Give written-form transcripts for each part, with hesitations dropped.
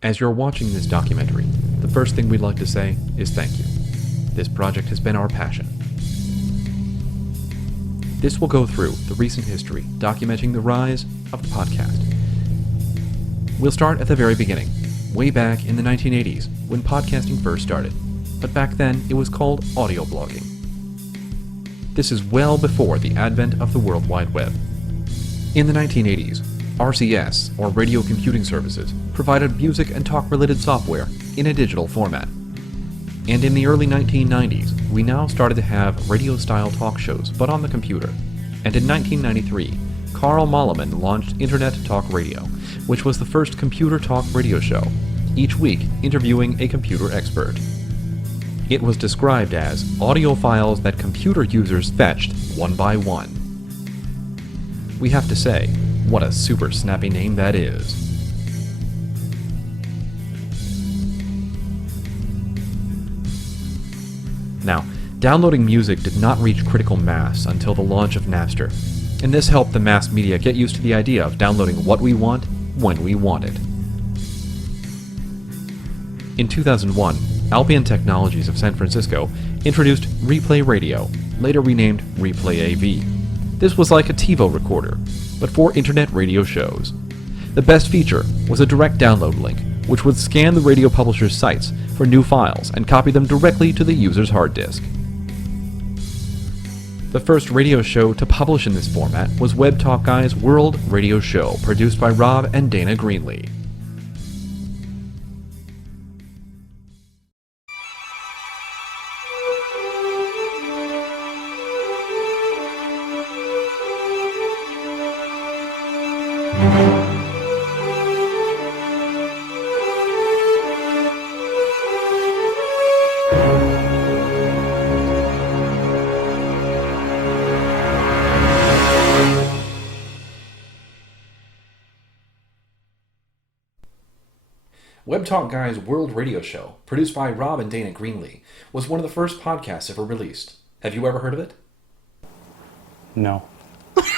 As you're watching this documentary, the first thing we'd like to say is thank you. This project has been our passion. This will go through the recent history documenting the rise of the podcast. We'll start at the very beginning, way back in the 1980s when podcasting first started, but back then it was called audio blogging. This is well before the advent of the World Wide Web. In the 1980s, RCS, or Radio Computing Services, provided music and talk-related software in a digital format. And in the early 1990s, we now started to have radio-style talk shows, but on the computer. And in 1993, Carl Malleman launched Internet Talk Radio, which was the first computer talk radio show, each week interviewing a computer expert. It was described as audio files that computer users fetched one by one. We have to say, what a super snappy name that is. Now, downloading music did not reach critical mass until the launch of Napster, and this helped the mass media get used to the idea of downloading what we want, when we want it. In 2001, Albion Technologies of San Francisco introduced Replay Radio, later renamed Replay AV. This was like a TiVo recorder, but for internet radio shows. The best feature was a direct download link, which would scan the radio publisher's sites for new files and copy them directly to the user's hard disk. The first radio show to publish in this format was Web Talk Guy's World Radio Show, produced by Rob and Dana Greenlee. Web Talk Guy's World Radio Show, produced by Rob and Dana Greenlee, was one of the first podcasts ever released. Have you ever heard of it? No.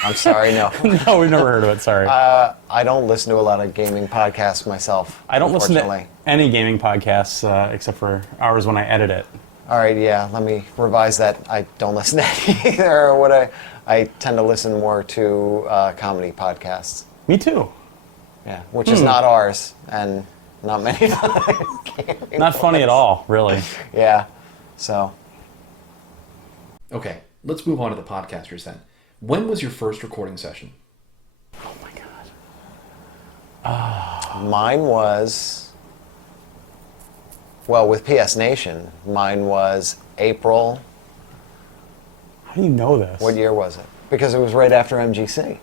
I'm sorry, no. No, we've never heard of it, sorry. I don't listen to a lot of gaming podcasts myself. I don't listen to any gaming podcasts except for ours when I edit it. All right, yeah, let me revise that. I don't listen to any either. I tend to listen more to comedy podcasts. Me too. Yeah, which is not ours, and not many. Not funny at all, really. Yeah, so. Okay, let's move on to the podcasters then. When was your first recording session? Oh my god. Mine was, well, with PS Nation, mine was April. How do you know this? What year was it? Because it was right after MGC.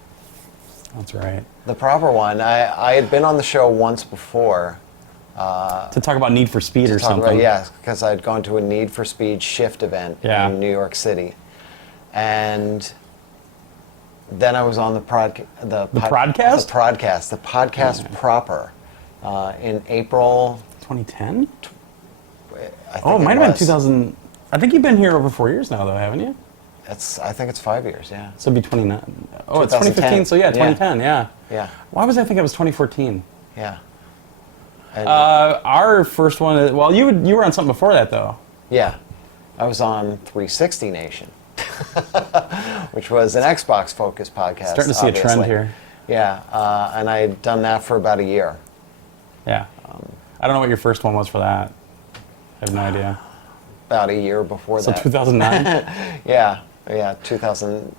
That's right. The proper one. I had been on the show once before. To talk about Need for Speed or something. Yes, because I'd gone to a Need for Speed shift event in New York City. And then I was on the podcast? The podcast proper, in April 2010? I think it might have been 2000. I think you've been here over 4 years now, though, haven't you? I think it's 5 years, yeah. So it'd be 29. Oh, it's 2015, so yeah, 2010, yeah. Yeah. Why was I think it was 2014? Yeah. And, our first one, well, you were on something before that, though. Yeah. I was on 360 Nation, which was an Xbox-focused podcast. Starting to see a trend here. Yeah, and I had done that for about a year. Yeah. I don't know what your first one was for that. I have no idea. About a year before that. So 2009? Yeah, 2000,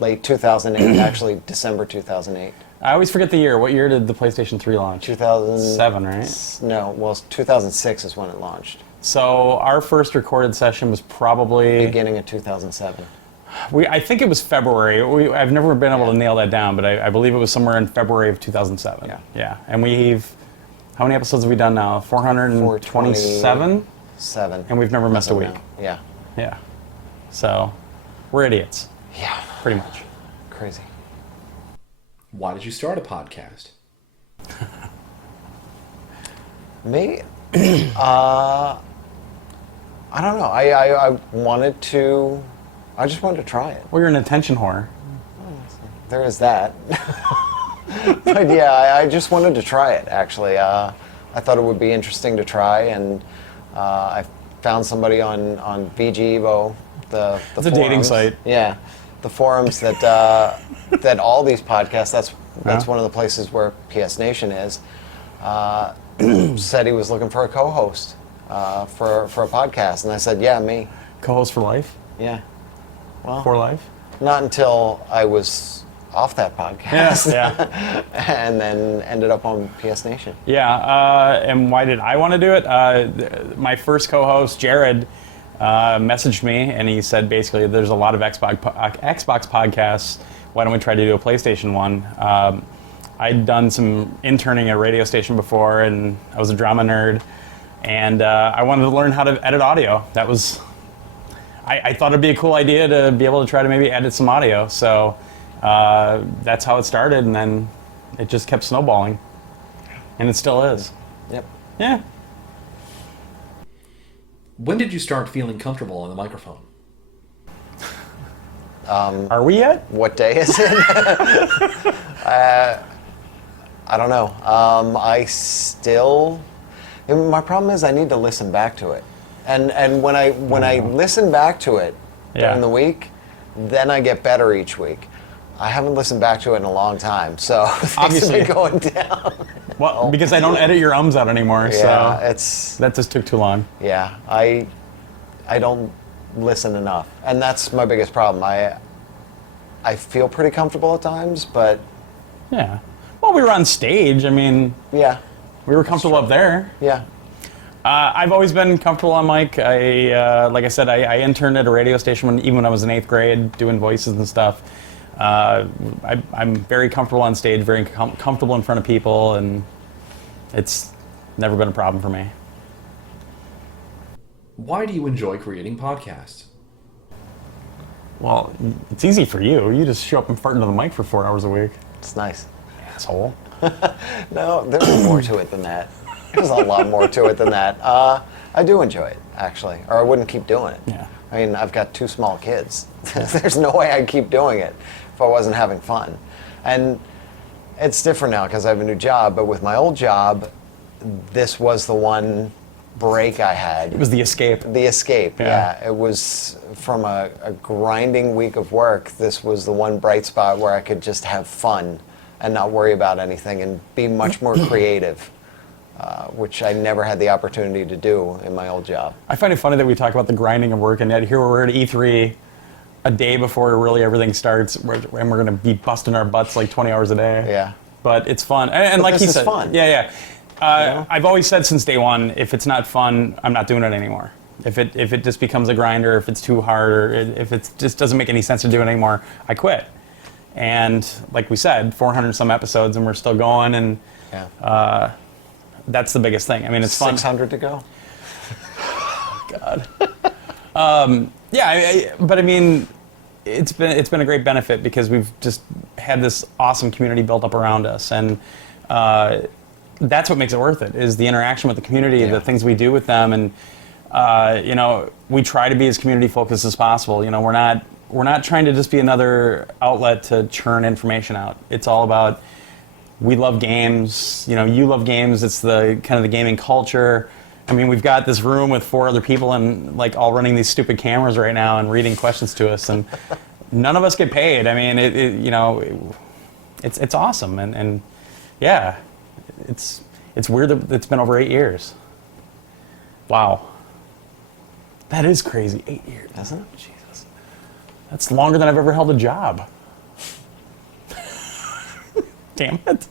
late 2008, actually December 2008. I always forget the year. What year did the PlayStation 3 launch? 2007, right? No, well, 2006 is when it launched. So our first recorded session was probably beginning of 2007. I think it was February. I've never been able to nail that down, but I believe it was somewhere in February of 2007. Yeah. And how many episodes have we done now? 427? 7. And we've never missed a week. Yeah. Yeah. So, we're idiots. Yeah. Pretty much. Crazy. Why did you start a podcast? Me? I don't know. I just wanted to try it. Well, you're an attention whore. There is that. But yeah, I just wanted to try it, actually. I thought it would be interesting to try, and I found somebody on VGEvo, the it's a dating site. Yeah, the forums that that all these podcasts. That's one of the places where PS Nation is. Said he was looking for a co-host for a podcast, and I said, yeah, me. Co-host for life? Yeah. Well, for life? Not until I was off that podcast. Yeah. And then ended up on PS Nation. Yeah, and why did I want to do it? My first co-host, Jared, messaged me, and he said basically there's a lot of Xbox podcasts. Why don't we try to do a PlayStation one? I'd done some interning at a radio station before, and I was a drama nerd, and I wanted to learn how to edit audio. That was, I thought it'd be a cool idea to be able to try to maybe edit some audio. So that's how it started, and then it just kept snowballing, and it still is. Yep. Yeah. When did you start feeling comfortable on the microphone? Are we yet? What day is it? I don't know. My problem is I need to listen back to it, and when I listen back to it during the week, then I get better each week. I haven't listened back to it in a long time, so things have been going down. Well, because I don't edit your ums out anymore, yeah, so that just took too long. Yeah, I don't listen enough, and that's my biggest problem. I feel pretty comfortable at times, but yeah. Well, we were on stage. I mean, yeah, we were comfortable up there. Yeah. I've always been comfortable on mic. Like I said, I interned at a radio station even when I was in 8th grade, doing voices and stuff. I'm very comfortable on stage, very comfortable in front of people, and it's never been a problem for me. Why do you enjoy creating podcasts? Well, it's easy for you. You just show up and fart into the mic for 4 hours a week. It's nice. Asshole. No, there's more to it than that. There's a lot more to it than that. I do enjoy it, actually, or I wouldn't keep doing it. Yeah. I mean, I've got 2 small kids. There's no way I'd keep doing it if I wasn't having fun. And it's different now because I have a new job, but with my old job, this was the one break I had. It was the escape. The escape, yeah. It was from a grinding week of work, this was the one bright spot where I could just have fun and not worry about anything and be much more creative, which I never had the opportunity to do in my old job. I find it funny that we talk about the grinding of work, and yet here we're at E3 a day before really everything starts, and we're going to be busting our butts like 20 hours a day. Yeah. But it's fun. And like he said, fun. Yeah. I've always said since day one, if it's not fun, I'm not doing it anymore. If it just becomes a grinder, if it's too hard, or if it just doesn't make any sense to do it anymore, I quit. And like we said, 400 some episodes, and we're still going, and that's the biggest thing. I mean, it's fun. 600 to go. God. But I mean, it's been a great benefit because we've just had this awesome community built up around us, and that's what makes it worth it, is the interaction with the community, the things we do with them, and we try to be as community focused as possible. We're not trying to just be another outlet to churn information out. It's all about, we love games, you love games, it's the kind of the gaming culture. I mean, we've got this room with 4 other people and like all running these stupid cameras right now and reading questions to us, and none of us get paid. I mean, it's awesome, and yeah, it's weird that it's been over 8 years. Wow. That is crazy. 8 years. Isn't it? Jesus. That's longer than I've ever held a job. Damn it.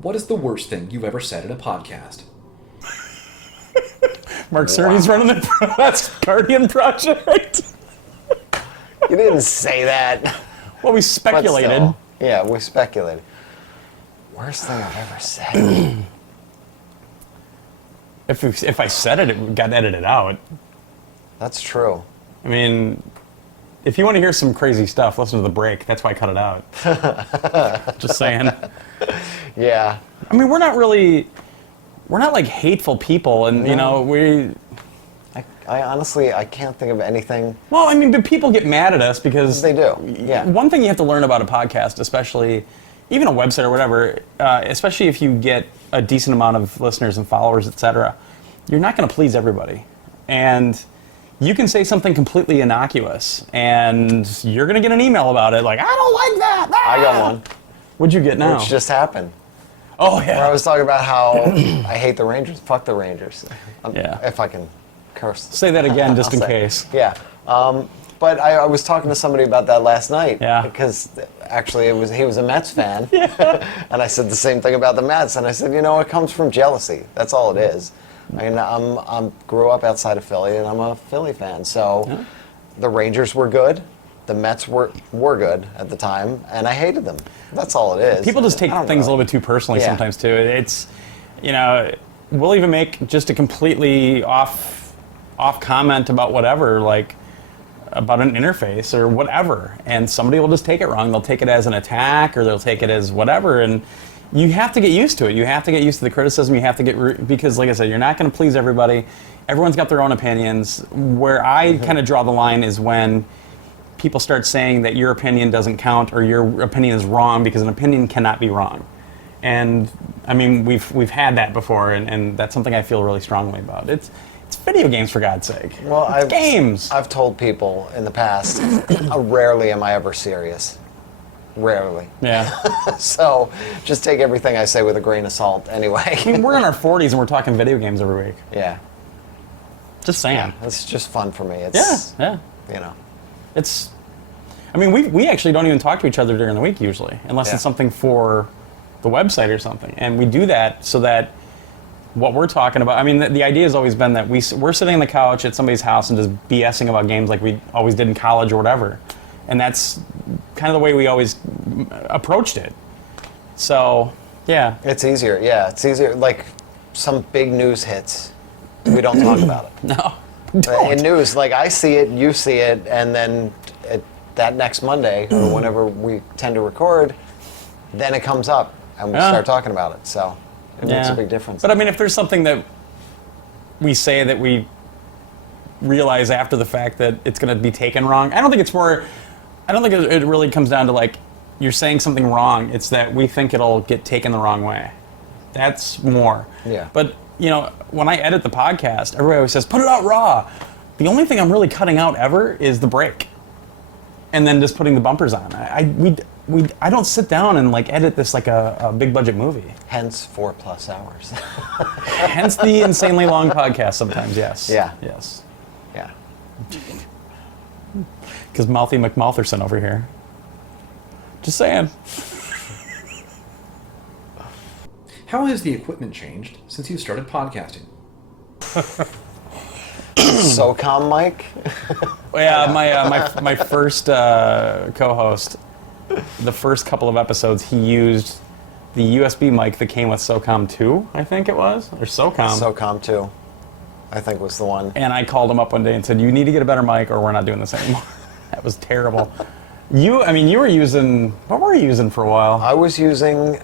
What is the worst thing you've ever said in a podcast? Mark Cerny's running the That's Guardian Project. You didn't say that. Well, we speculated. Yeah, we speculated. Worst thing I've ever said. If I said it, it got edited out. That's true. I mean, if you want to hear some crazy stuff, listen to The Break. That's why I cut it out. Just saying. Yeah. I mean, we're not like hateful people, and we. I honestly, I can't think of anything. Well, I mean, but people get mad at us because they do. Yeah. One thing you have to learn about a podcast, especially even a website or whatever, especially if you get a decent amount of listeners and followers, etc., you're not going to please everybody. And you can say something completely innocuous, and you're going to get an email about it, like, I don't like that. Ah! I got one, What'd you get now? which just happened. Oh, yeah. Where I was talking about how I hate the Rangers. Fuck the Rangers. Yeah. If I can curse. Say that again, just in I'll say. case. Yeah. But I was talking to somebody about that last night. Yeah. Because actually he was a Mets fan. Yeah. And I said the same thing about the Mets. And I said, it comes from jealousy. That's all it is. I mean, I'm grew up outside of Philly, and I'm a Philly fan. So the Rangers were good. The Mets were good at the time, and I hated them. That's all it is. People just take I don't things a really- little bit too personally Yeah. sometimes, too. It's, we'll even make just a completely off comment about whatever, like, about an interface or whatever, and somebody will just take it wrong. They'll take it as an attack, or they'll take it as whatever, and you have to get used to it. You have to get used to the criticism. You have to because, like I said, you're not going to please everybody. Everyone's got their own opinions. Where I kind of draw the line is when people start saying that your opinion doesn't count or your opinion is wrong, because an opinion cannot be wrong. And I mean, we've had that before, and that's something I feel really strongly about. It's video games, for God's sake. Well, It's games. I've told people in the past, rarely am I ever serious. Rarely. Yeah. So just take everything I say with a grain of salt anyway. I mean, we're in our 40s and we're talking video games every week. Yeah. Just saying. It's just fun for me. It's, Yeah. It's, I mean, we actually don't even talk to each other during the week usually, unless Yeah. it's something for the website or something. And we do that so that what we're talking about, I mean, the idea has always been that we're sitting on the couch at somebody's house and just BSing about games like we always did in college or whatever. And that's kind of the way we always approached it. So, yeah. it's easier. Yeah, it's easier. Like some big news hits, we don't talk about it. No. In news, like I see it, you see it, and then that next Monday or whenever we tend to record, then it comes up and we Yeah. start talking about it. So it makes a big difference. But I mean, if there's something that we say that we realize after the fact that it's going to be taken wrong, I don't think it really comes down to like you're saying something wrong. It's that we think it'll get taken the wrong way. That's more. Yeah. But when I edit the podcast, everybody always says, put it out raw. The only thing I'm really cutting out ever is the break. And then just putting the bumpers on. I don't sit down and like edit this like a big budget movie. Hence 4+ hours. Hence the insanely long podcast sometimes, yes. Yeah. Yes. Yeah. Because Mouthy McMoutherson over here. Just saying. How has the equipment changed since you started podcasting? SOCOM mic. Yeah, my first co-host, the first couple of episodes, he used the USB mic that came with SOCOM 2, I think it was, or SOCOM. SOCOM 2, I think was the one. And I called him up one day and said, you need to get a better mic or we're not doing this anymore. That was terrible. You were using, what were you using for a while? I was using,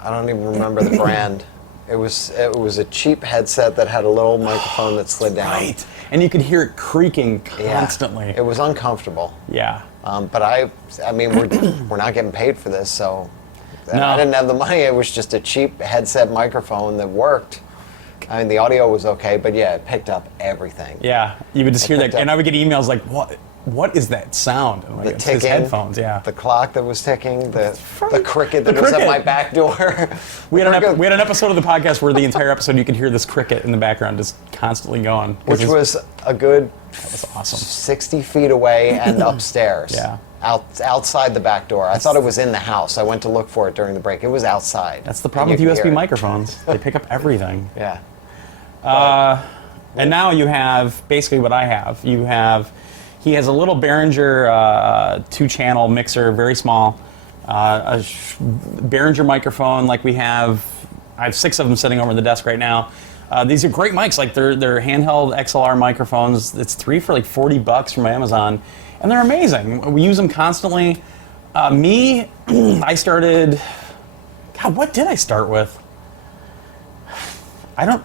I don't even remember the brand. It was a cheap headset that had a little microphone that slid down. Right. And you could hear it creaking Yeah. constantly. It was uncomfortable. Yeah. But I mean, we're not getting paid for this, so No. I didn't have the money. It was just a cheap headset microphone that worked. I mean, the audio was okay, but yeah, it picked up everything. Yeah. You would just hear picked that, up- and I would get emails like, what is that sound? And I'm like, The it's his ticking, headphones, yeah. the clock that was ticking, the cricket that The was at cricket. my back door. We had an episode of the podcast where the entire episode you could hear this cricket in the background just constantly going. Which was a good was awesome. 60 feet away and upstairs. Yeah. Outside the back door. I thought it was in the house. I went to look for it during the break. It was outside. That's the problem And with you could USB hear it. microphones. They pick up everything. Yeah. And now you have basically what I have. He has a little Behringer 2-channel mixer, very small, a Behringer microphone like we have. I have 6 of them sitting over the desk right now. These are great mics, like they're handheld XLR microphones. It's 3 for like $40 from Amazon, and they're amazing. We use them constantly. I started. God, what did I start with? I don't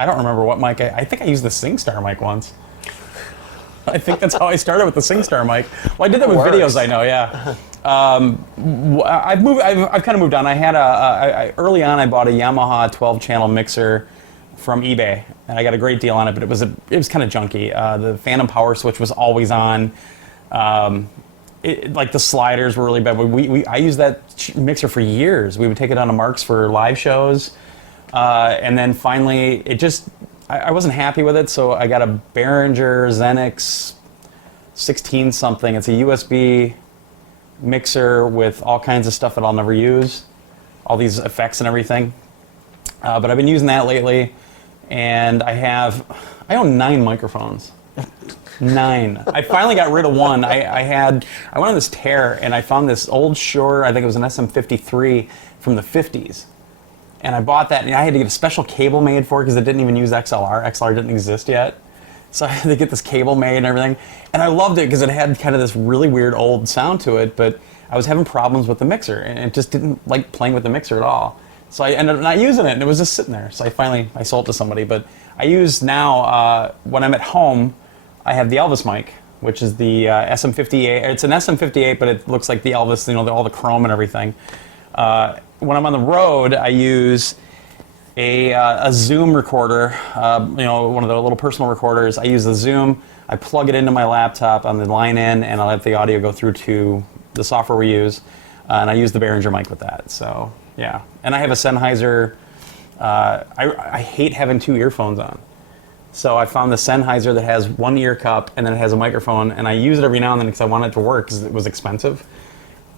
remember what mic. I think I used the SingStar mic once. I think that's how I started with the SingStar mic. Well, I did that with Works. videos, I know, yeah. I've moved. I've kind of moved on. I had early on. I bought a Yamaha 12-channel mixer from eBay, and I got a great deal on it. But it was kind of junky. The Phantom power switch was always on. Like the sliders were really bad. I used that mixer for years. We would take it on to Mark's for live shows, and then finally I wasn't happy with it, so I got a Behringer Xenix 16 something. It's a USB mixer with all kinds of stuff that I'll never use, all these effects and everything. But I've been using that lately, and I own 9 microphones. 9. I finally got rid of one. I went on this tear, and I found this old Shure, I think it was an SM53 from the 50s. And I bought that, and I had to get a special cable made for it because it didn't even use XLR. XLR didn't exist yet. So I had to get this cable made and everything. And I loved it because it had kind of this really weird old sound to it, but I was having problems with the mixer, and it just didn't like playing with the mixer at all. So I ended up not using it, and it was just sitting there. So I sold it to somebody. But I use now, when I'm at home, I have the Elvis mic, which is the SM58. It's an SM58, but it looks like the Elvis, all the chrome and everything. When I'm on the road, I use a Zoom recorder, one of the little personal recorders. I use the Zoom. I plug it into my laptop on the line in, and I let the audio go through to the software we use. And I use the Behringer mic with that. So, yeah. And I have a Sennheiser. I hate having 2 earphones on. So I found the Sennheiser that has 1 ear cup, and then it has a microphone. And I use it every now and then because I want it to work because it was expensive.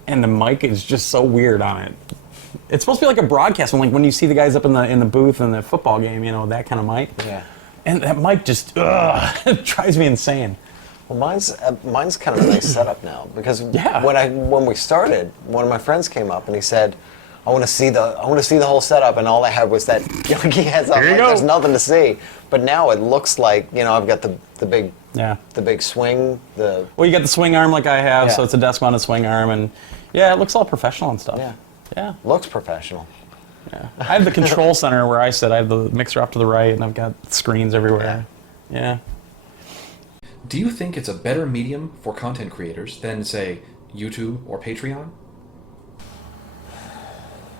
And the mic is just so weird on it. It's supposed to be like a broadcast one, like when you see the guys up in the booth in the football game, that kind of mic. Yeah. And that mic just it drives me insane. Well, mine's kind of a nice setup now because Yeah. when we started, one of my friends came up and he said, "I want to see the whole setup," and all I had was that junky headset. There you go. There's nothing to see. But now it looks like I've got the big Yeah. the big swing. Well, you got the swing arm like I have, Yeah. so it's a desk-mounted swing arm, and yeah, it looks all professional and stuff. Yeah. Yeah. Looks professional. Yeah. I have the control center where I sit. I have the mixer off to the right, and I've got screens everywhere. Yeah. Do you think it's a better medium for content creators than, say, YouTube or Patreon?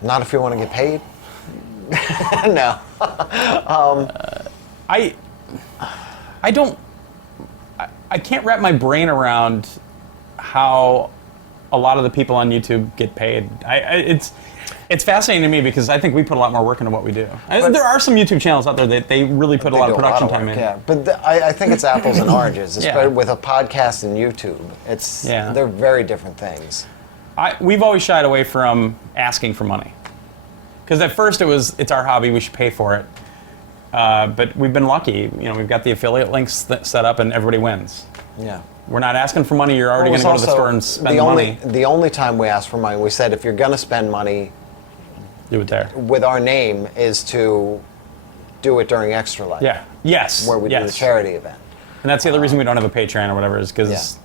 Not if you want to get paid. No. I can't wrap my brain around how a lot of the people on YouTube get paid. It's fascinating to me because I think we put a lot more work into what we do. There are some YouTube channels out there that they really put a lot of production time in. Yeah, but I think it's apples and oranges. Yeah. With a podcast and YouTube, they're very different things. We've always shied away from asking for money. Because at first it's our hobby, we should pay for it. But we've been lucky. We've got the affiliate links set up and everybody wins. Yeah. We're not asking for money, you're already going to go to the store and spend the money. The only time we asked for money, we said if you're going to spend money, do it there. With our name, is to do it during Extra Life. Yeah. Yes. Where we do the charity event. And that's the other reason we don't have a Patreon or whatever, is because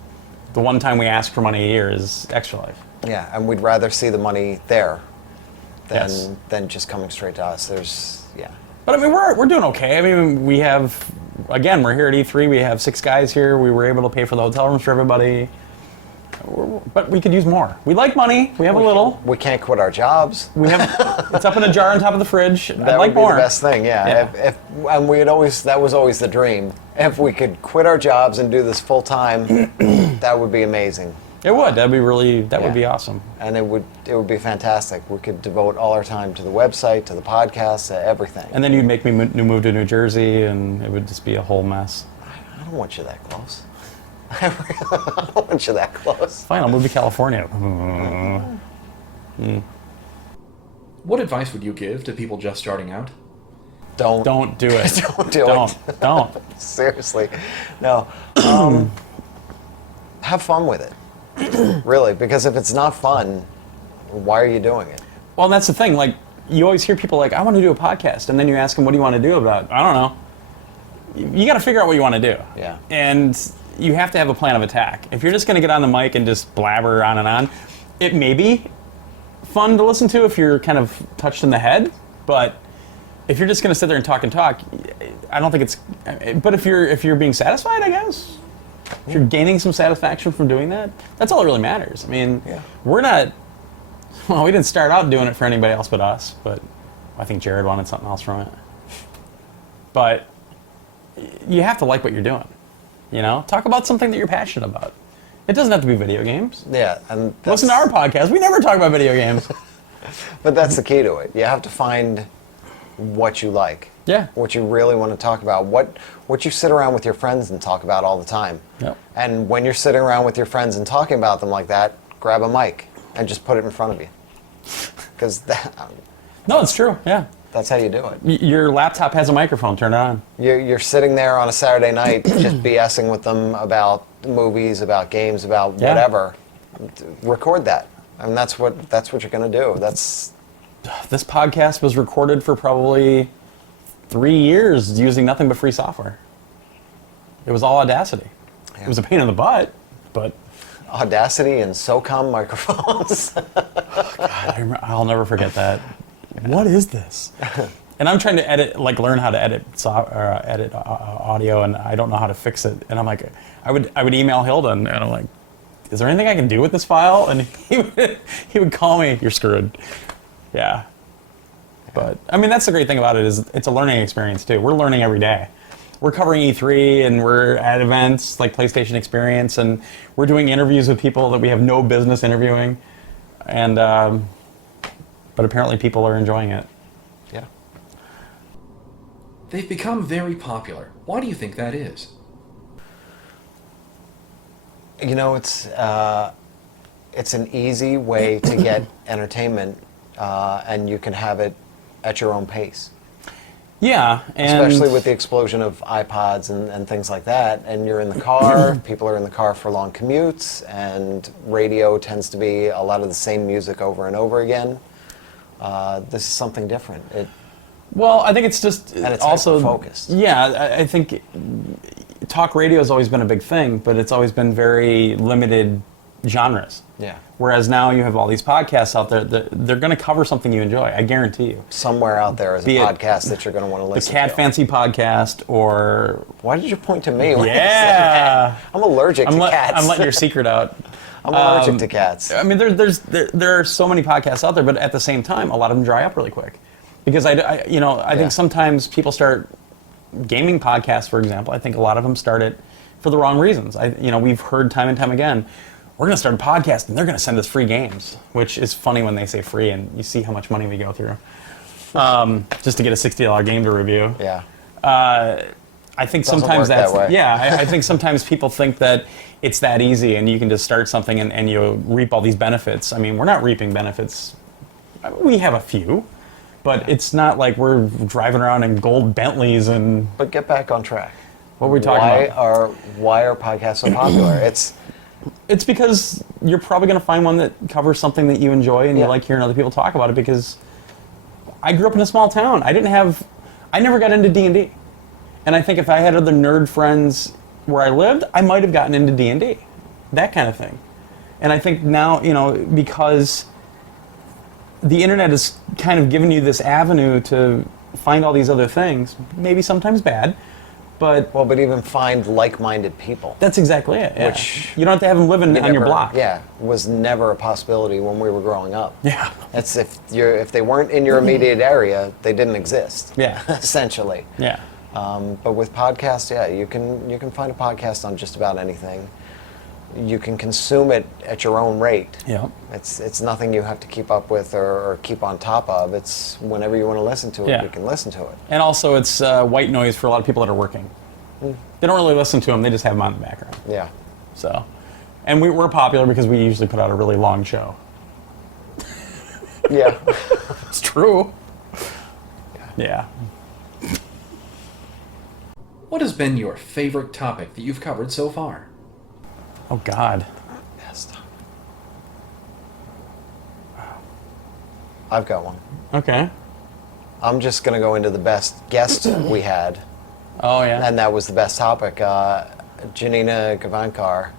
the one time we ask for money a year is Extra Life. Yeah, and we'd rather see the money there than just coming straight to us. But I mean, we're doing okay. I mean, we have, again, we're here at E3. We have 6 guys here. We were able to pay for the hotel rooms for everybody. But we could use more. We like money. We have a little. We can't quit our jobs. We have. It's up in a jar on top of the fridge. That I'd like would be more. the best thing. Yeah. And that was always the dream. If we could quit our jobs and do this full time, that would be amazing. It would. That'd be really. That would be awesome. And it would be fantastic. We could devote all our time to the website, to the podcast, to everything. And then you'd make me move to New Jersey, and it would just be a whole mess. I don't want you that close. I don't want you that close. Fine, I'll move to California. What advice would you give to people just starting out? Don't do it. Don't do it. Don't. Seriously. No. Have fun with it. Really, because if it's not fun, why are you doing it? Well, that's the thing. Like, you always hear people like, I want to do a podcast. And then you ask them, what do you want to do about it? I don't know. You got to figure out what you want to do. Yeah. And you have to have a plan of attack. If you're just going to get on the mic and just blabber on and on, it may be fun to listen to if you're kind of touched in the head. But if you're just going to sit there and talk, I don't think it's. But if you're being satisfied, I guess. if you're gaining some satisfaction from doing that, that's all that really matters. I mean, Yeah. we're not. Well, we didn't start out doing it for anybody else but us, but I think Jared wanted something else from it. But you have to like what you're doing. You know, talk about something that you're passionate about. It doesn't have to be video games. Yeah, and Listen to our podcast. We never talk about video games. but that's the key to it. You have to find what you like. Yeah. What you really want to talk about. What you sit around with your friends and talk about all the time. Yep. And when you're sitting around with your friends and talking about them like that, grab a mic and just put it in front of you. Because No, it's true. Yeah. that's how you do it. Your laptop has a microphone. Turn it on. You're sitting there on a Saturday night just BSing with them about movies, about games, about Yeah. whatever. Record that. I mean, that's what you're going to do. That's This podcast was recorded for probably 3 years using nothing but free software. It was all Audacity. Yeah. It was a pain in the butt, but Audacity and SOCOM microphones. I'll never forget that. What is this? And I'm trying to learn how to edit audio, and I don't know how to fix it. And I'm like, I would email Hilden, and I'm like, is there anything I can do with this file? And he would call me, you're screwed. Yeah. But I mean, that's the great thing about it, is it's a learning experience too. We're learning every day. We're covering E3, and we're at events like PlayStation Experience, and we're doing interviews with people that we have no business interviewing. And but apparently people are enjoying it. Yeah. They've become very popular. Why do you think that is? You know, it's an easy way to get entertainment, and you can have it at your own pace. Yeah, and Especially with the explosion of iPods and things like that. And you're in the car, people are in the car for long commutes, and radio tends to be a lot of the same music over and over again. This is something different. well, I think it's just And it's also hyper-focused. Yeah, I think talk radio has always been a big thing, but it's always been very limited genres. Yeah. Whereas now you have all these podcasts out there that they're going to cover something you enjoy. I guarantee you. Somewhere out there is a Be it podcast that you're going to want to The listen Cat to. Fancy podcast, or Why did you point to me? when you said yeah, that? I'm allergic to cats. I'm letting your secret out. I'm allergic to cats. I mean, there are so many podcasts out there, but at the same time, a lot of them dry up really quick, because I Yeah. think sometimes people start gaming podcasts, for example. I think a lot of them start it for the wrong reasons. We've heard time and time again, we're going to start a podcast and they're going to send us free games, which is funny when they say free, and you see how much money we go through just to get a $60 game to review. Yeah. I think Doesn't sometimes work that that's way. yeah. I think sometimes people think that it's that easy and you can just start something and you reap all these benefits. I mean, we're not reaping benefits. We have a few, but it's not like we're driving around in gold Bentleys and But get back on track. what we're talking about. Why are podcasts so popular? It's because you're probably going to find one that covers something that you enjoy and you Yeah. like hearing other people talk about it. Because I grew up in a small town. I never got into D&D. And I think if I had other nerd friends where I lived, I might have gotten into D&D, that kind of thing. And I think now, because the internet has kind of given you this avenue to find all these other things, maybe sometimes bad, but but even find like-minded people. that's exactly it. Yeah. Which you don't have to have them living on your Never- block. Yeah, was never a possibility when we were growing up. Yeah. That's if they weren't in your immediate area, they didn't exist. Yeah. Essentially. Yeah. But with podcasts, yeah, you can find a podcast on just about anything. You can consume it at your own rate. Yeah. It's nothing you have to keep up with or keep on top of. It's whenever you want to listen to it, Yeah. you can listen to it. And also, it's white noise for a lot of people that are working. They don't really listen to them; they just have them on in the background. Yeah. So, and we're popular because we usually put out a really long show. Yeah. It's true. Yeah. What has been your favorite topic that you've covered so far? Oh God. Best. I've got one. Okay. I'm just going to go into the best guest we had, Oh yeah. and that was the best topic. Janina Gavankar,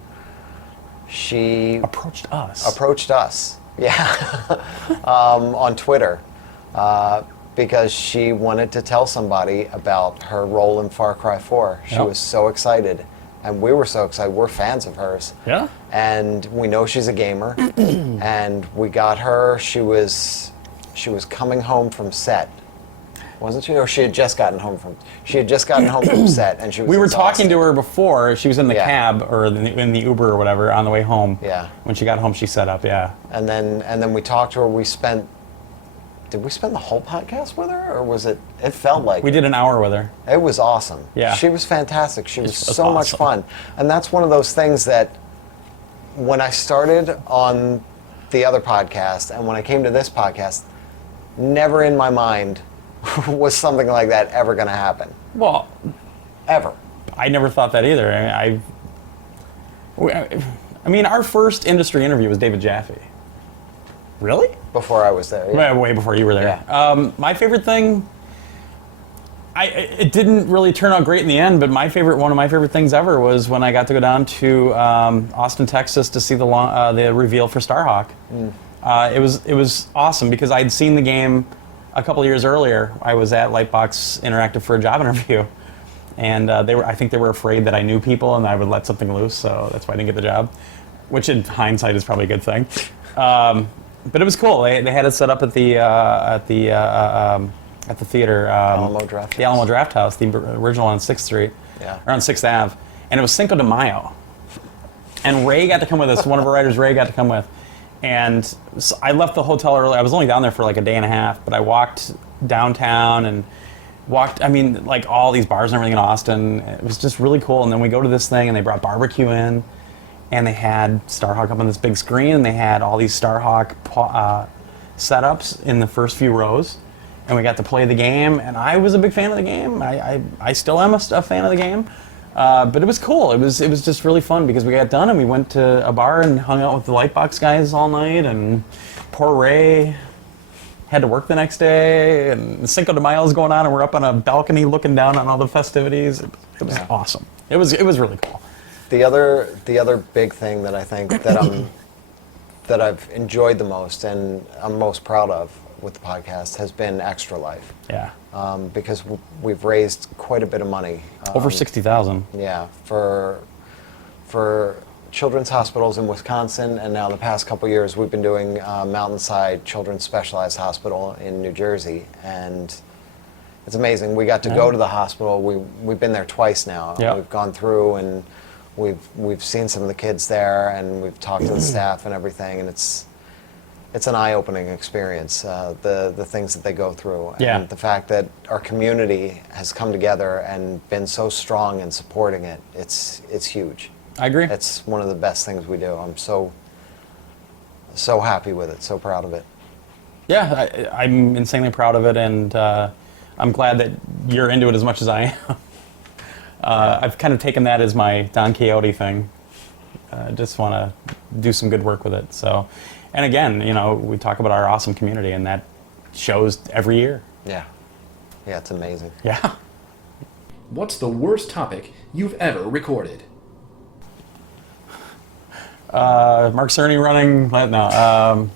she Approached us. approached us, yeah, on Twitter, because she wanted to tell somebody about her role in Far Cry 4. She Yep. was so excited And we were so excited. We're fans of hers. Yeah. And we know she's a gamer. And we got her. She was coming home from set. Wasn't she? Or she had just gotten home from set, and she was We were exhausted. talking to her before. She was in the Yeah. cab or in the Uber or whatever on the way home. Yeah. When she got home, she set up. Yeah. And then we talked to her. Did we spend the whole podcast with her, or was it? It felt like We did an hour with her. it was awesome. Yeah. She was fantastic. She was was so much awesome. fun. And that's one of those things that when I started on the other podcast and when I came to this podcast, never in my mind was something like that ever going to happen. Well, Ever. I never thought that either. I mean, our first industry interview was David Jaffe. Really? Before I was there. Yeah. Way before you were there. Yeah. My favorite thing, it didn't really turn out great in the end, but one of my favorite things ever was when I got to go down to Austin, Texas to see the reveal for Starhawk. It was awesome because I'd seen the game a couple of years earlier. I was at Lightbox Interactive for a job interview, and I think they were afraid that I knew people and I would let something loose, so that's why I didn't get the job, which in hindsight is probably a good thing. But it was cool. They had it set up at the theater. Alamo Draft The House. Alamo Draft House, the original on 6th Street, Yeah. or on 6th Ave, and it was Cinco de Mayo. And Ray got to come with us. One of our writers, Ray, got to come with. And so I left the hotel early. I was only down there for like a day and a half, but I walked downtown and like all these bars and everything in Austin. It was just really cool. And then we go to this thing, and they brought barbecue in, and they had Starhawk up on this big screen, and they had all these Starhawk setups in the first few rows. And we got to play the game, and I was a big fan of the game. I still am a fan of the game. But it was cool. It was just really fun because we got done and we went to a bar and hung out with the Lightbox guys all night, and poor Ray had to work the next day, and Cinco de Mayo is going on, and we're up on a balcony looking down on all the festivities. It was awesome. It was really cool. The other big thing that I think that I've enjoyed the most and I'm most proud of with the podcast has been Extra Life. Yeah. Because we've raised quite a bit of money. Over 60,000. Yeah, for children's hospitals in Wisconsin, and now the past couple years we've been doing Mountainside Children's Specialized Hospital in New Jersey, and it's amazing. We got to go to the hospital. We've been there twice now. Yeah. We've gone through and we've seen some of the kids there, and we've talked to the staff and everything, and it's an eye-opening experience, the things that they go through. Yeah. And the fact that our community has come together and been so strong in supporting it, it's huge. I agree. It's one of the best things we do. I'm so happy with it, so proud of it. Yeah, I'm insanely proud of it, and I'm glad that you're into it as much as I am. I've kind of taken that as my Don Quixote thing. Just want to do some good work with it. So, and again, we talk about our awesome community, and that shows every year. Yeah. Yeah, it's amazing. Yeah. What's the worst topic you've ever recorded? Mark Cerny running. No.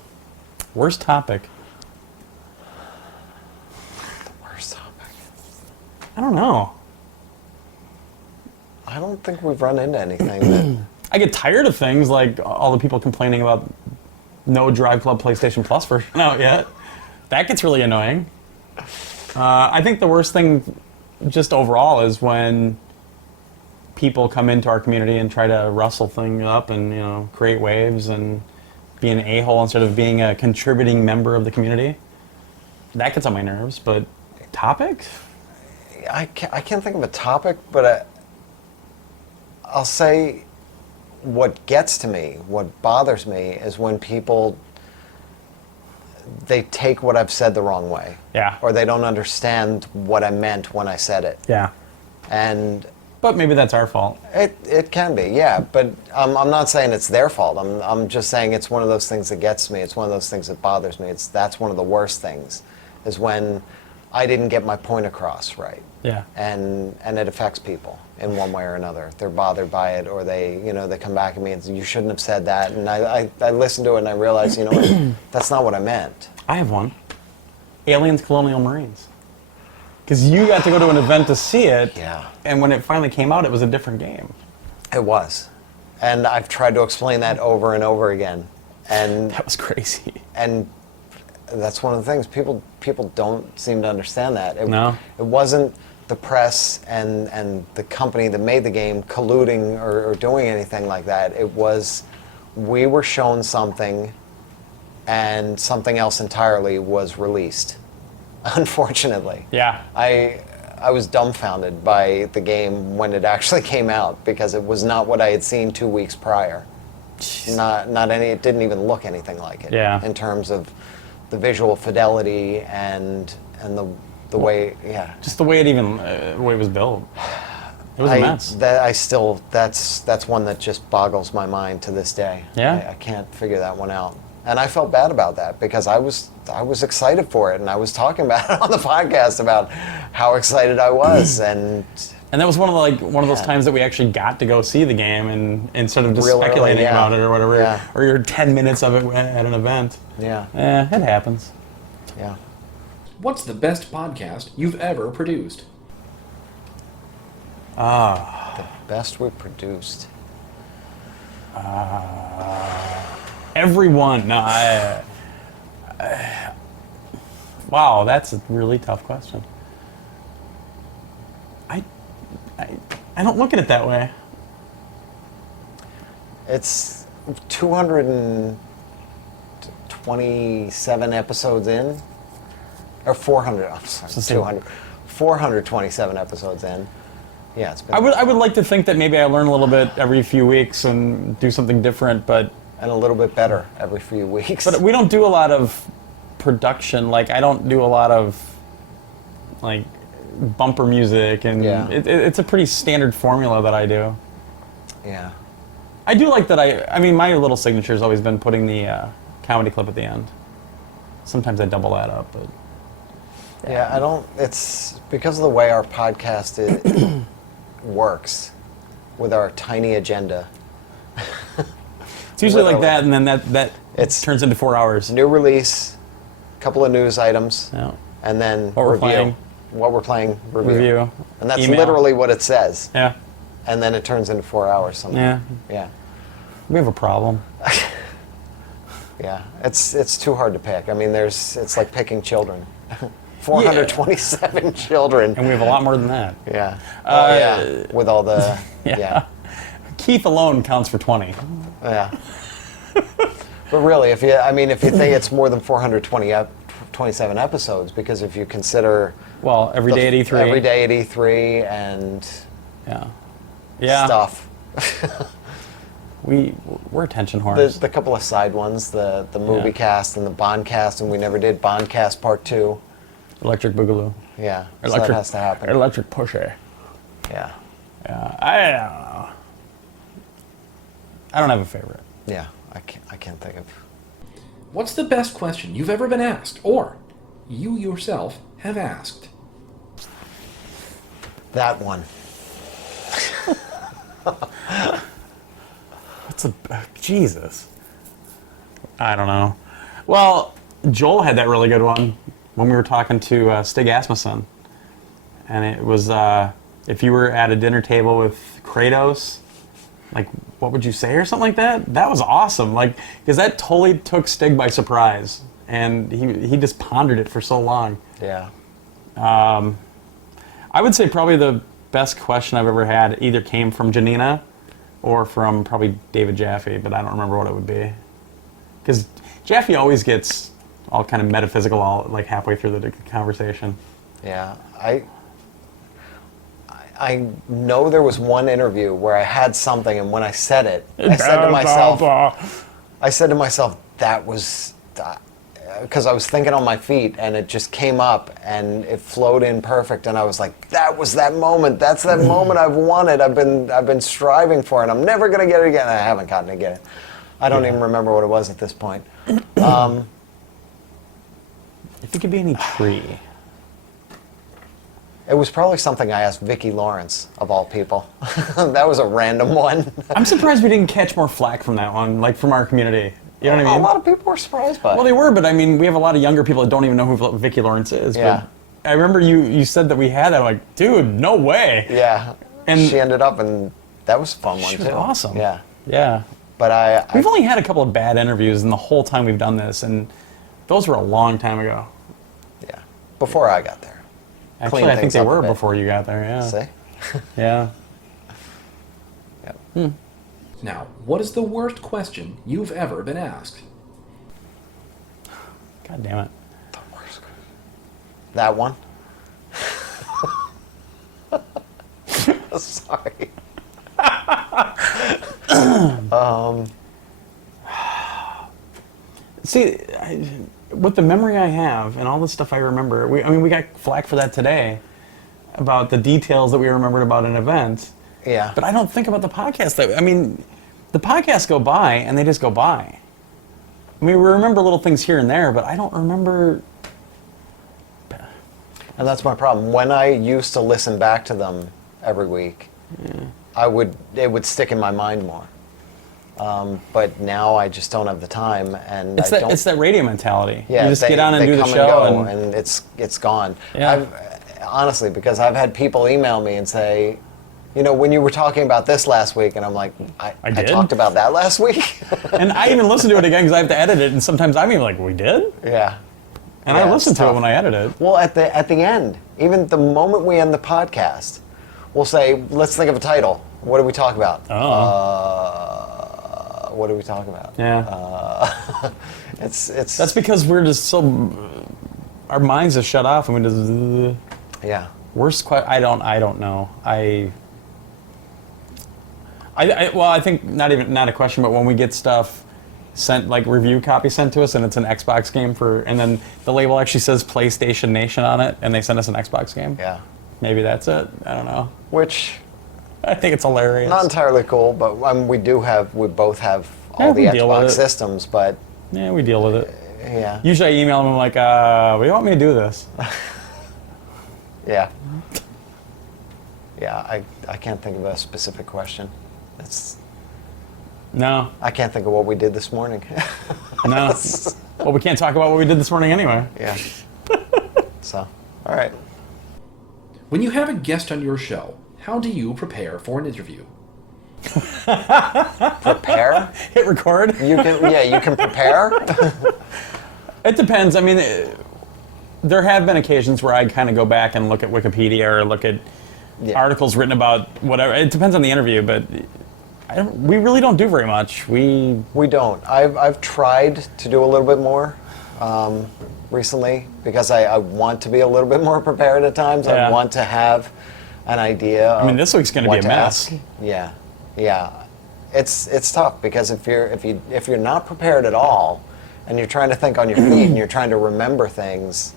Worst topic. Worst topic. I don't know. I don't think we've run into anything that... I get tired of things like all the people complaining about no Drive Club PlayStation Plus version out yet. That gets really annoying. I think the worst thing just overall is when people come into our community and try to rustle things up and create waves and be an a-hole instead of being a contributing member of the community. That gets on my nerves, but topic? I can't think of a topic, but I'll say what gets to me, what bothers me, is when people, they take what I've said the wrong way. Yeah. Or they don't understand what I meant when I said it. Yeah. And But maybe that's our fault. it can be, yeah. But I'm not saying it's their fault. I'm just saying it's one of those things that gets me. It's one of those things that bothers me. That's one of the worst things, is when I didn't get my point across right. Yeah. And it affects people in one way or another. They're bothered by it, or they come back at me and say, you shouldn't have said that. And I listen to it and I realize, what, that's not what I meant. I have one. Aliens Colonial Marines. Because you got to go to an event to see it, Yeah. and when it finally came out, it was a different game. It was. And I've tried to explain that over and over again. And That was crazy. and that's one of the things people don't seem to understand that. No. It wasn't the press and the company that made the game colluding or doing anything like that. It was we were shown something and something else entirely was released. Unfortunately. Yeah. I was dumbfounded by the game when it actually came out because it was not what I had seen 2 weeks prior. Not any. It didn't even look anything like it. Yeah. In terms of the visual fidelity and the way. Yeah. Just the way it even the way it was built. It was a mess. That's one that just boggles my mind to this day. Yeah? I can't figure that one out. And I felt bad about that because I was excited for it and I was talking about it on the podcast about how excited I was and And that was one of those Yeah. times that we actually got to go see the game, and instead of just Real early, speculating yeah. about it or whatever, Yeah. or your 10 minutes of it at an event. yeah, It happens. yeah. What's the best podcast you've ever produced? Best we produced. Everyone. No, wow, that's a really tough question. I don't look at it that way. It's 227 episodes in, or 400. I'm sorry, So 200. 427 episodes in. Yeah, it's been. I would like to think that maybe I learn a little bit every few weeks and do something different, but and a little bit better every few weeks. But we don't do a lot of production. Like, I don't do a lot of, like, bumper music, and Yeah. it's a pretty standard formula that I do. yeah, I do like that I mean, my little signature has always been putting the comedy clip at the end. Sometimes I double that up, but... yeah. I don't. It's because of the way our podcast works, with our tiny agenda. It's usually like Literally. that, and then that It's- turns into 4 hours. New release, couple of news items, Yeah. and then What we're review. playing. What we're playing, review. Review. And that's Email. literally what it says. Yeah. And then it turns into 4 hours somehow. Yeah. Yeah. We have a problem. Yeah. It's too hard to pick. I mean, it's like picking children. 427 children. And we have a lot more than that. Yeah. Oh, yeah. With all the. Yeah. Yeah. Keith alone counts for 20. Yeah. But really, if you think it's more than 427 episodes, because if you consider Well, every day at E3. every day at E3 and Yeah. Yeah. stuff, We're attention whores. the couple of side ones, the movie Yeah. cast and the Bond cast, and we never did Bond cast part 2. Electric Boogaloo. Yeah, so that has to happen. Electric Pusher. Yeah, Yeah. I don't know. I don't have a favorite. yeah. I can't think of. What's the best question you've ever been asked, or you yourself have asked? That one. Jesus. I don't know. Well, Joel had that really good one when we were talking to Stig Asmussen. And it was, if you were at a dinner table with Kratos, like, what would you say or something like that? That was awesome. Like, because that totally took Stig by surprise. And he just pondered it for so long. Yeah. I would say probably the best question I've ever had either came from Janina or from probably David Jaffe, but I don't remember what it would be. Because Jaffe always gets all kind of metaphysical like halfway through the conversation. Yeah. I know there was one interview where I had something, and when I said it, I said to myself, that was, because I was thinking on my feet, and it just came up, and it flowed in perfect, and I was like, that was that moment. That's that moment I've wanted. I've been striving for it. I'm never gonna get it again. I haven't gotten to get it. I don't even remember what it was at this point. If it could be any tree. It was probably something I asked Vicki Lawrence, of all people. That was a random one. I'm surprised we didn't catch more flack from that one, like from our community. You know what I mean? A lot of people were surprised by it. Well, they were, but I mean, we have a lot of younger people that don't even know who Vicki Lawrence is. Yeah. But I remember you said that we had that. I'm like, dude, no way. Yeah. And- she ended up in That was a fun one She too. was awesome. Yeah. Yeah. But We've only had a couple of bad interviews in the whole time we've done this, and those were a long time ago. yeah, before I got there. Actually, Clean I think things they up a were bit. before you got there, yeah. See? Yeah. Yep. Now, what is the worst question you've ever been asked? God damn it. That one? Sorry. See, with the memory I have and all the stuff I remember, we got flack for that today about the details that we remembered about an event. Yeah. But I don't think about the podcast that way. I mean, the podcasts go by and they just go by. I mean, we remember little things here and there, but I don't remember. And that's my problem. When I used to listen back to them every week, it would stick in my mind more. But now I just don't have the time, and It's that radio mentality. Yeah, you just get on and they do the come show, and go, and it's gone. Yeah. Honestly, because I've had people email me and say, when you were talking about this last week, and I'm like, I did? talked about that last week. and I even listen to it again because I have to edit it, and sometimes I'm even like, we did? Yeah. And Yeah, I listen it's to it tough. when I edit it. Well, at the end, even the moment we end the podcast, we'll say, let's think of a title. What do we talk about? What do we talk about? Yeah. It's That's because we're just so, our minds are shut off, and we just. yeah. I don't know. I think not a question, but when we get stuff sent, like review copy sent to us, and it's an Xbox game and then the label actually says PlayStation Nation on it, and they send us an Xbox game. Yeah. Maybe that's it. I don't know. Which I think it's hilarious. not entirely cool, but we both have all Yeah, the we deal with Xbox it. systems, but Yeah, we deal with it. yeah. Usually I email them like, what do you want me to do this? Yeah. Yeah, I can't think of a specific question. No, I can't think of what we did this morning. no. Well, we can't talk about what we did this morning anyway. Yeah. So, all right. When you have a guest on your show, how do you prepare for an interview? Prepare? Hit record. You can prepare. It depends. I mean, there have been occasions where I kind of go back and look at Wikipedia or look at articles written about whatever. It depends on the interview, but we really don't do very much. We don't. I've tried to do a little bit more recently because I want to be a little bit more prepared at times. Yeah. I want to have an idea. I mean, this week's going to be a mess. Yeah, yeah. It's tough because if you're not prepared at all, and you're trying to think on your feet and you're trying to remember things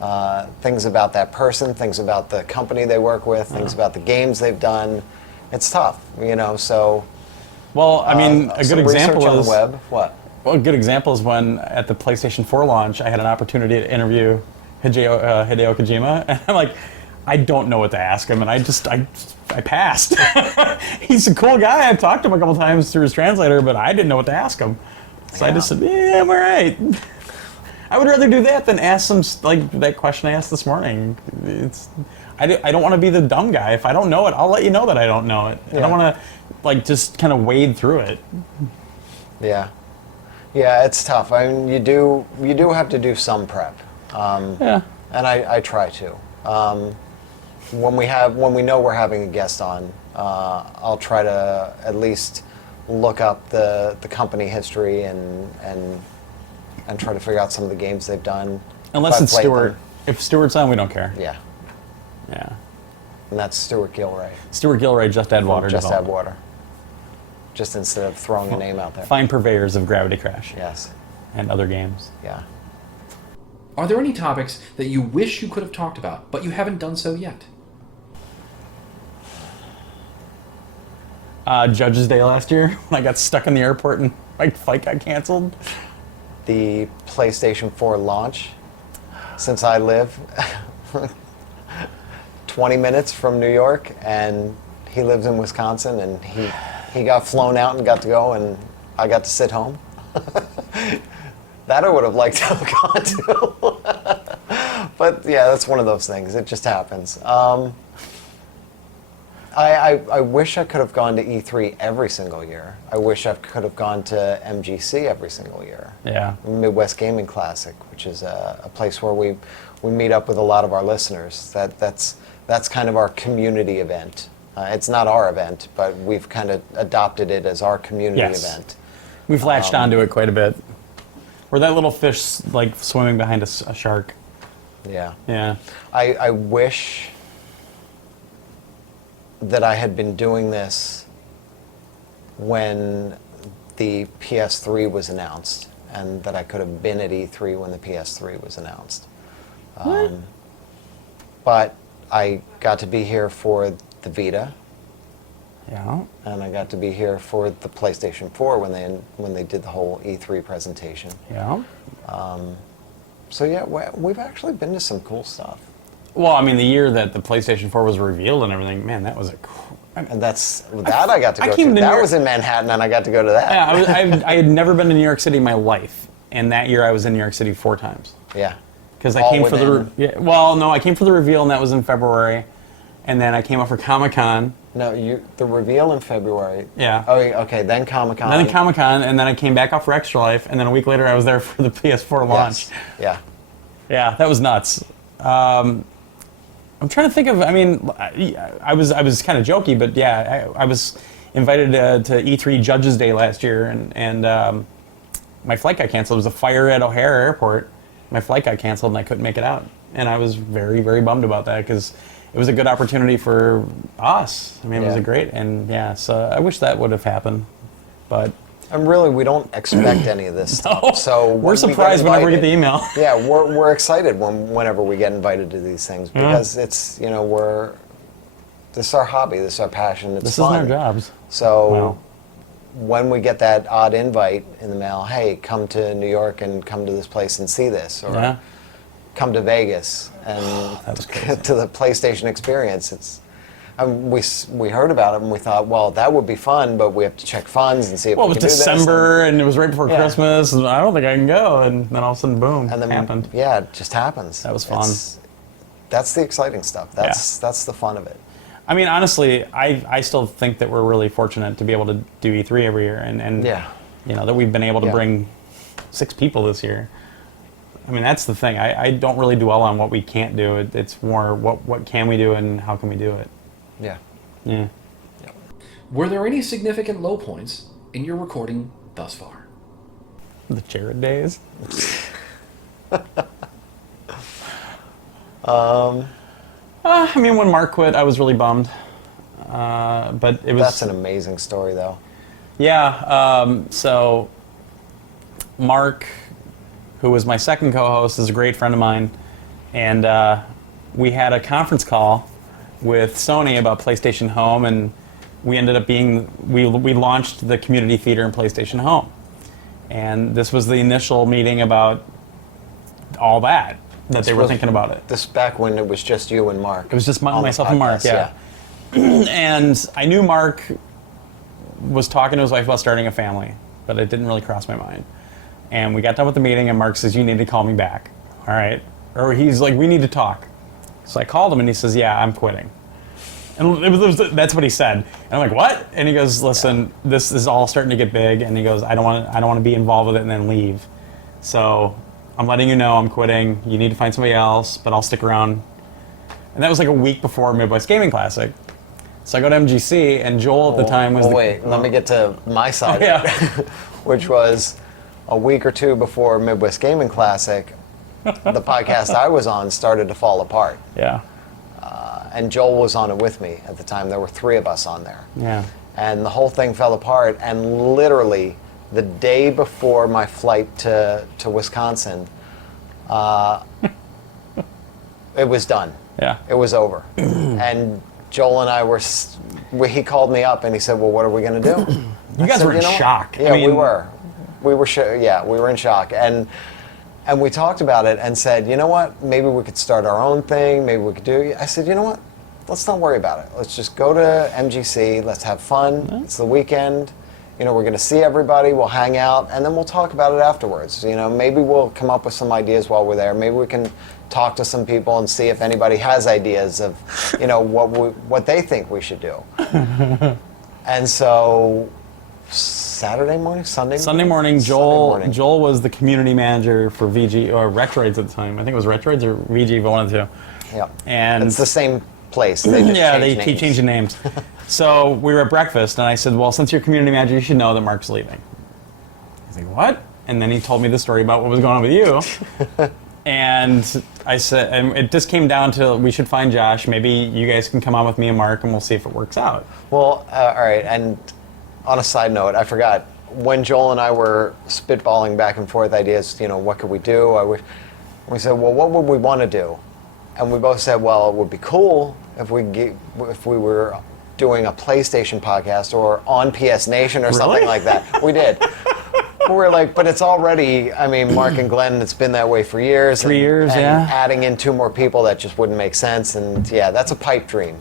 about that person, things about the company they work with, things about the games they've done, it's tough. So. Well, I mean, a good some example research on is the web. What? Well, a good example is when at the PlayStation 4 launch, I had an opportunity to interview Hideo Kojima, and I'm like, I don't know what to ask him, and I passed. He's a cool guy. I've talked to him a couple times through his translator, but I didn't know what to ask him. So I just said, yeah, I'm all right. I would rather do that than ask some, like that question I asked this morning. I don't want to be the dumb guy. If I don't know it, I'll let you know that I don't know it. I don't want to just kind of wade through it. Yeah. Yeah, it's tough. I mean, you do have to do some prep. Yeah. And I try to. When we know we're having a guest on, I'll try to at least look up the company history and try to figure out some of the games they've done. Unless If I've it's played Stuart. them. If Stuart's on, we don't care. Yeah. Yeah. And that's Stuart Gilray. Stuart Gilray, Just Add Water. Just Add development. Water. Just instead of throwing a name out there. Fine purveyors of Gravity Crash Yes. and other games. Yeah. Are there any topics that you wish you could have talked about, but you haven't done so yet? Judge's Day last year, when I got stuck in the airport and my flight got canceled. The PlayStation 4 launch, since I live 20 minutes from New York, and he lives in Wisconsin, and he got flown out and got to go, and I got to sit home. That I would have liked to have gone to. But yeah, that's one of those things. It just happens. I wish I could have gone to E3 every single year. I wish I could have gone to MGC every single year. Yeah. Midwest Gaming Classic, which is a place where we meet up with a lot of our listeners. That's kind of our community event. It's not our event, but we've kind of adopted it as our community event. We've latched onto it quite a bit. We're that little fish like swimming behind a shark. Yeah. Yeah. I wish that I had been doing this when the PS3 was announced, and that I could have been at E3 when the PS3 was announced. But I got to be here for the Vita, Yeah. and I got to be here for the PlayStation 4 when they did the whole E3 presentation. Yeah. So yeah, we've actually been to some cool stuff. Well, I mean, the year that the PlayStation 4 was revealed and everything, man, that was And that I got to I go came to. to That New York- was in Manhattan, and I got to go to that. Yeah, I had never been to New York City in my life, and that year I was in New York City 4 times. Yeah. Because I All came for within- I came for the reveal, and that was in February, and then I came up for Comic-Con, No, the reveal in February. Yeah. Oh, okay. Then Comic-Con. and then Comic-Con, and then I came back up for Extra Life, and then a week later I was there for the PS4 launch. Yes. Yeah. Yeah, that was nuts. I'm trying to think of. I mean, I was kind of jokey, but yeah, I was invited to E3 Judges Day last year, and my flight got canceled. It was a fire at O'Hare Airport. My flight got canceled, and I couldn't make it out. And I was very, very bummed about that because it was a good opportunity for us. I mean, it was Yeah. a great, and yeah. So I wish that would have happened, but And really, we don't expect any of this stuff. no. So when we're we get surprised whenever we get the invited- email. Yeah, we're excited whenever we get invited to these things because it's this is our hobby, this is our passion. It's This fun. isn't our jobs. So Wow. when we get that odd invite in the mail, hey, come to New York and come to this place and see this, or Yeah. come to Vegas and That was crazy. to the PlayStation experience. We heard about it and we thought, well, that would be fun, but we have to check funds and see if Well, it we was can do this. December, and it was right before Yeah. Christmas, and I don't think I can go. And then all of a sudden, boom, And then happened. yeah, it just happens. That was fun. That's the exciting stuff. That's the fun of it. I mean, honestly, I still think that we're really fortunate to be able to do E3 every year, and Yeah. you know that we've been able to Yeah. bring 6 people this year. I mean, that's the thing. I don't really dwell on what we can't do. It's more what can we do and how can we do it. Yeah. Yeah. Were there any significant low points in your recording thus far? The Jared days. I mean, when Mark quit, I was really bummed. But it was. That's an amazing story, though. Yeah. So Mark, who was my second co-host, is a great friend of mine, and we had a conference call with Sony about PlayStation Home, and we ended up we launched the community theater in PlayStation Home, and this was the initial meeting about all that they were was- thinking about it. This back when it was just you and Mark. It was just on the myself and Mark, podcast, yeah. And I knew Mark was talking to his wife about starting a family, but it didn't really cross my mind. And we got done with the meeting, and Mark says, "You need to call me back, all right?" Or he's like, "We need to talk." So I called him, and he says, "Yeah, I'm quitting." And that's what he said. And I'm like, "What?" And he goes, "Listen, this is all starting to get big." And he goes, "I don't want to be involved with it and then leave. So I'm letting you know I'm quitting. You need to find somebody else, but I'll stick around." And that was like a week before Midwest Gaming Classic. So I go to MGC, and Joel at the time was wait, let me get to my side, Oh, yeah. which was a week or two before Midwest Gaming Classic. The podcast I was on started to fall apart, Yeah, and Joel was on it with me at the time. There were 3 of us on there. yeah. And the whole thing fell apart, and literally the day before my flight to Wisconsin, it was done. Yeah. It was over. And Joel and I he called me up and he said, well, what are we going to do? You guys said, were in "You know what?" shock. Yeah, I mean, we were. We were we were in shock. And we talked about it and said, you know what? Maybe we could start our own thing. Maybe we could do. I said, you know what? Let's not worry about it. Let's just go to MGC. Let's have fun. It's the weekend. You know, we're going to see everybody. We'll hang out, and then we'll talk about it afterwards. You know, maybe we'll come up with some ideas while we're there. Maybe we can talk to some people and see if anybody has ideas of, what they think we should do. And so Sunday morning, Joel was the community manager for VG or Retroids at the time. I think it was Retroids or VG, but one of the two. Yeah. And it's the same place. They just keep changing names. So we were at breakfast, and I said, well, since you're community manager, you should know that Mark's leaving. He's like, what? And then he told me the story about what was going on with you. And I said, and it just came down to, we should find Josh. Maybe you guys can come on with me and Mark, and we'll see if it works out. Well, all right. And on a side note, I forgot, when Joel and I were spitballing back and forth ideas, what could we do? We said, well, what would we want to do? And we both said, well, it would be cool if we were doing a PlayStation podcast or on PS Nation or something like that. We did. We were like, but it's already, Mark and Glenn, it's been that way for years. 3 years, and yeah. adding in 2 more people, that just wouldn't make sense. And yeah, that's a pipe dream.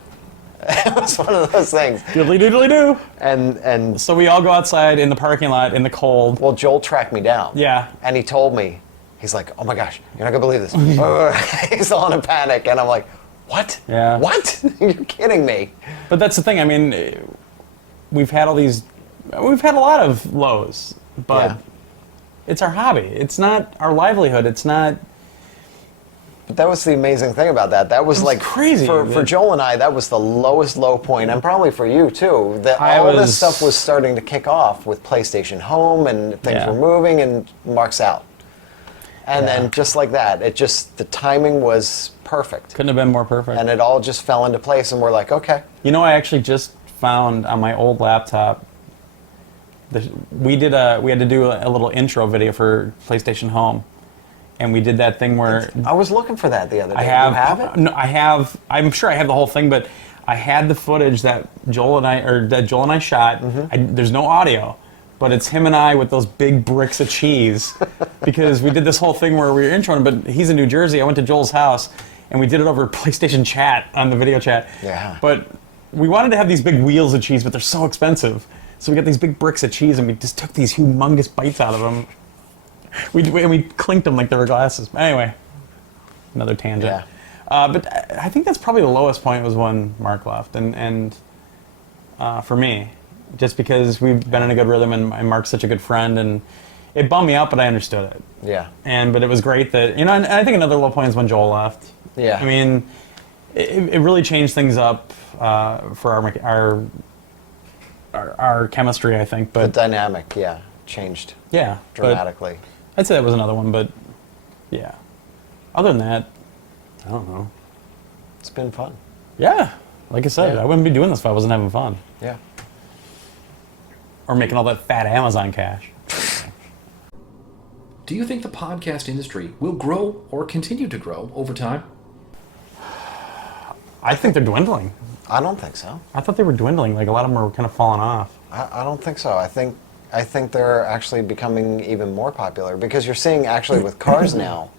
It was one of those things. Diddly doodly do. And so we all go outside in the parking lot in the cold. Well, Joel tracked me down. Yeah. And he told me, he's like, oh my gosh, you're not gonna believe this. He's all in a panic, and I'm like, what? Yeah. What? You're kidding me. But that's the thing. We've had a lot of lows, but Yeah. it's our hobby. It's not our livelihood. It's not. But that was the amazing thing about that. That was like crazy. For Joel and I. That was the lowest low point, and probably for you too. That all this stuff was starting to kick off with PlayStation Home, and things were moving, and Mark's out. And then just like that, the timing was perfect. Couldn't have been more perfect. And it all just fell into place, and we're like, okay. I actually just found on my old laptop. We had to do a little intro video for PlayStation Home, and we did that thing where I was looking for that the other day. you have it? No, I have. I'm sure I have the whole thing, but I had the footage that Joel and I shot. There's no audio, but it's him and I with those big bricks of cheese, because we did this whole thing where we were introing. But he's in New Jersey. I went to Joel's house, and we did it over PlayStation Chat on the video chat. Yeah. But we wanted to have these big wheels of cheese, but they're so expensive. So we got these big bricks of cheese, and we just took these humongous bites out of them. We clinked them like they were glasses. Anyway, another tangent. Yeah. But I think that's probably the lowest point was when Mark left, and for me, just because we've been in a good rhythm, and Mark's such a good friend, and it bummed me out, but I understood it. Yeah. But it was great that and I think another low point is when Joel left. Yeah. It really changed things up for our chemistry, I think. But the dynamic, changed. Yeah, dramatically. I'd say that was another one, but yeah. Other than that, I don't know. It's been fun. Yeah, like I said, Yeah. I wouldn't be doing this if I wasn't having fun. Yeah. Or making all that fat Amazon cash. Do you think the podcast industry will grow or continue to grow over time? I think they're dwindling. I don't think so. I thought they were dwindling. Like a lot of them were kind of falling off. I don't think so. I think they're actually becoming even more popular, because you're seeing actually with cars now.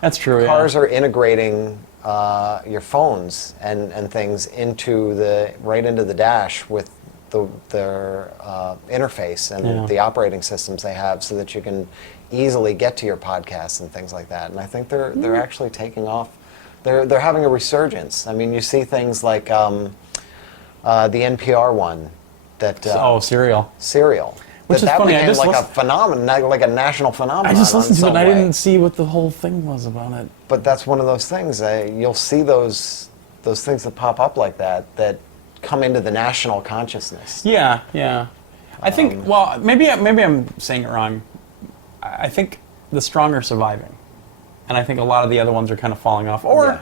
That's true. Cars are integrating your phones and things right into the dash with their interface and the operating systems they have, so that you can easily get to your podcasts and things like that. And I think they're actually taking off. They're having a resurgence. You see things like the NPR one that Serial. Serial. Which is funny. Became like a phenomenon, like a national phenomenon. I just listened to it, and I way. didn't see what the whole thing was about it. But that's one of those things. You'll see those things that pop up like that come into the national consciousness. Yeah. I think. Well, maybe I'm saying it wrong. I think the strong are surviving, and I think a lot of the other ones are kind of falling off. Or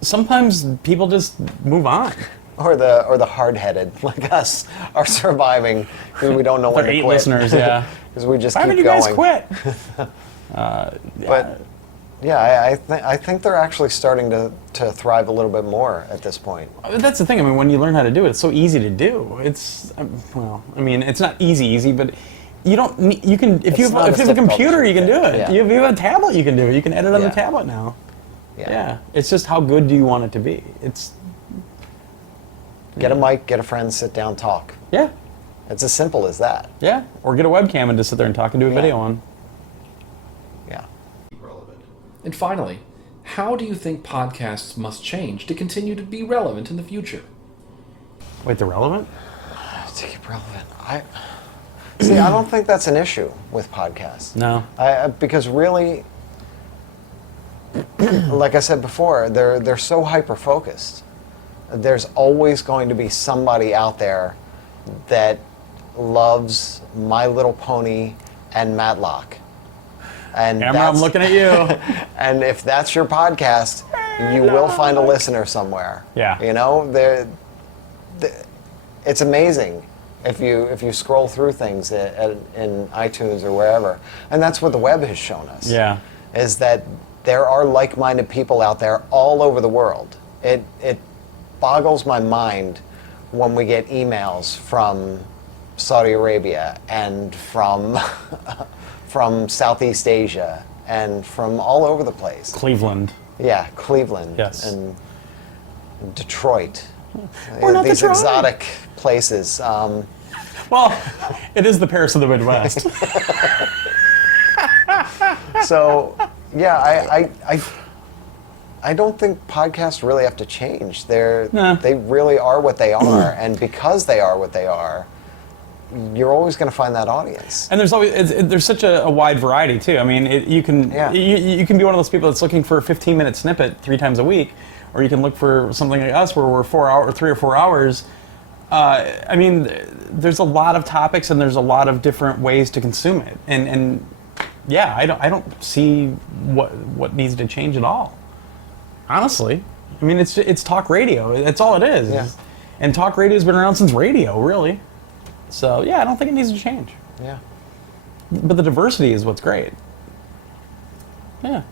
sometimes people just move on. Or the hard-headed like us are surviving because we don't know when to quit. 8 listeners, yeah. Because we just Why keep would you going. guys quit? But yeah, I think they're actually starting to thrive a little bit more at this point. That's the thing. When you learn how to do it, it's so easy to do. It's it's not easy, but you don't. You can if you have a computer, you can do it. Yeah. If you have a tablet, you can do it. You can edit on the tablet now. Yeah. It's just how good do you want it to be? Get a mic, get a friend, sit down, talk. Yeah. It's as simple as that. Yeah. Or get a webcam and just sit there and talk and do a video on. Yeah. And finally, How do you think podcasts must change to continue to be relevant in the future? Wait, they're relevant? To keep relevant. I don't think that's an issue with podcasts. No. Because really, like I said before, they're so hyper-focused. There's always going to be somebody out there that loves My Little Pony and Matlock. And Camera, I'm looking at you. And if that's your podcast, you will find a listener somewhere. Yeah. You know, it's amazing if you scroll through things in iTunes or wherever. And that's what the web has shown us. Yeah. Is that there are like-minded people out there all over the world. It boggles my mind when we get emails from Saudi Arabia and from from Southeast Asia and from all over the place. Cleveland. Yeah, Cleveland. Yes. And Detroit. We're not These Detroit. exotic places. Well, it is the Paris of the Midwest. So, yeah, I don't think podcasts really have to change. They really are what they are, and because they are what they are, you're always going to find that audience. And there's such a wide variety too. I mean, you can be one of those people that's looking for a 15-minute snippet 3 times a week, or you can look for something like us where we're 3 or 4 hours. I mean, there's a lot of topics and there's a lot of different ways to consume it, and yeah, I don't see what needs to change at all. Honestly, I mean, it's talk radio. That's all it is. Yeah. And talk radio's been around since radio, really. So yeah, I don't think it needs to change. Yeah. But the diversity is what's great. Yeah.